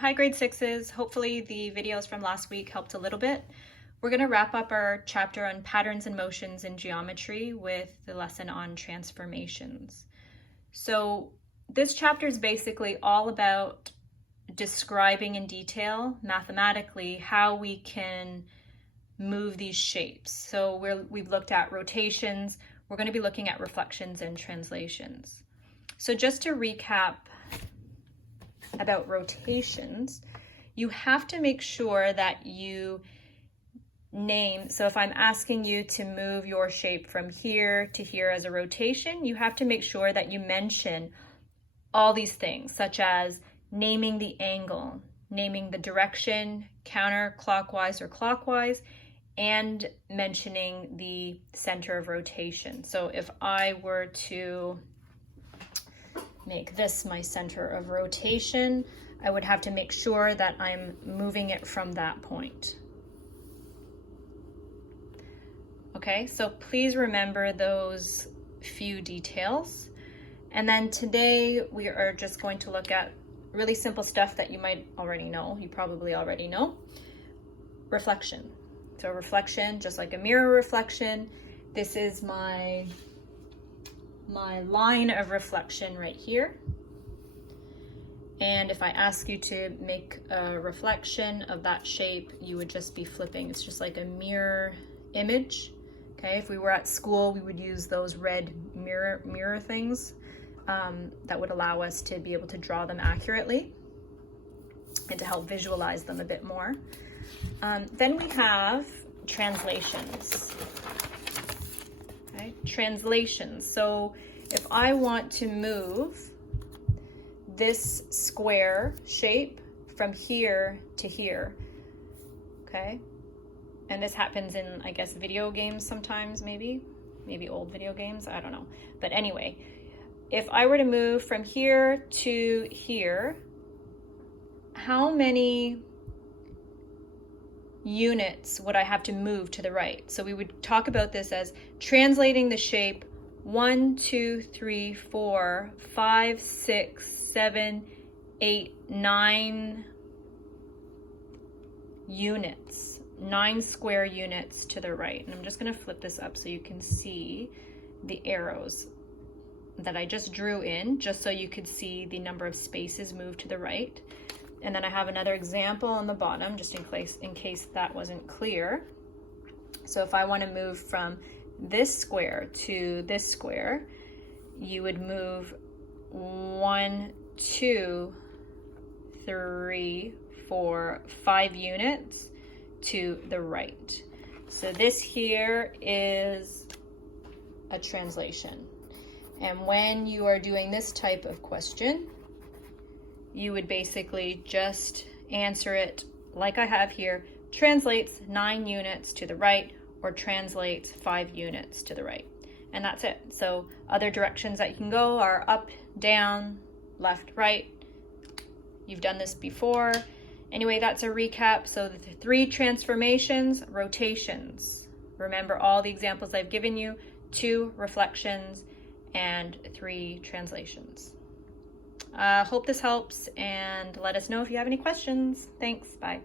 Hi grade sixes. Hopefully the videos from last week helped a little bit. We're going to wrap up our chapter on patterns and motions in geometry with the lesson on transformations. So this chapter is basically all about describing in detail mathematically how we can move these shapes. So we've looked at rotations. We're going to be looking at reflections and translations. So just to recap about rotations, you have to make sure that you name, so if I'm asking you to move your shape from here to here as a rotation, you have to make sure that you mention all these things, such as naming the angle, naming the direction, counterclockwise or clockwise, and mentioning the center of rotation. So if I were to make this my center of rotation, I would have to make sure that I'm moving it from that point. Okay, so please remember those few details. And then today we are just going to look at really simple stuff that you might already know, you probably already know. Reflection. So reflection, just like a mirror reflection, this is my line of reflection right here. And if I ask you to make a reflection of that shape, you would just be flipping. It's just like a mirror image. Okay, if we were at school, we would use those red mirror things that would allow us to be able to draw them accurately and to help visualize them a bit more. Then we have translations. Okay, translations. So if I want to move this square shape from here to here, okay, and this happens in, I guess, video games sometimes, maybe old video games, I don't know. But anyway, if I were to move from here to here, how many units would I have to move to the right? So we would talk about this as translating the shape 1, 2, 3, 4, 5, 6, 7, 8, 9 units, 9 square units to the right. And I'm just going to flip this up so you can see the arrows that I just drew in, just so you could see the number of spaces moved to the right. And then I have another example on the bottom, just in case that wasn't clear. So if I want to move from this square to this square, you would move 1, 2, 3, 4, 5 units to the right. So this here is a translation. And when you are doing this type of question, you would basically just answer it like I have here, translates 9 units to the right, or translates 5 units to the right. And that's it. So other directions that you can go are up, down, left, right. You've done this before. Anyway, that's a recap. So the 3 transformations, rotations. Remember all the examples I've given you, 2 reflections, and 3 translations. Hope this helps, and let us know if you have any questions. Thanks, bye.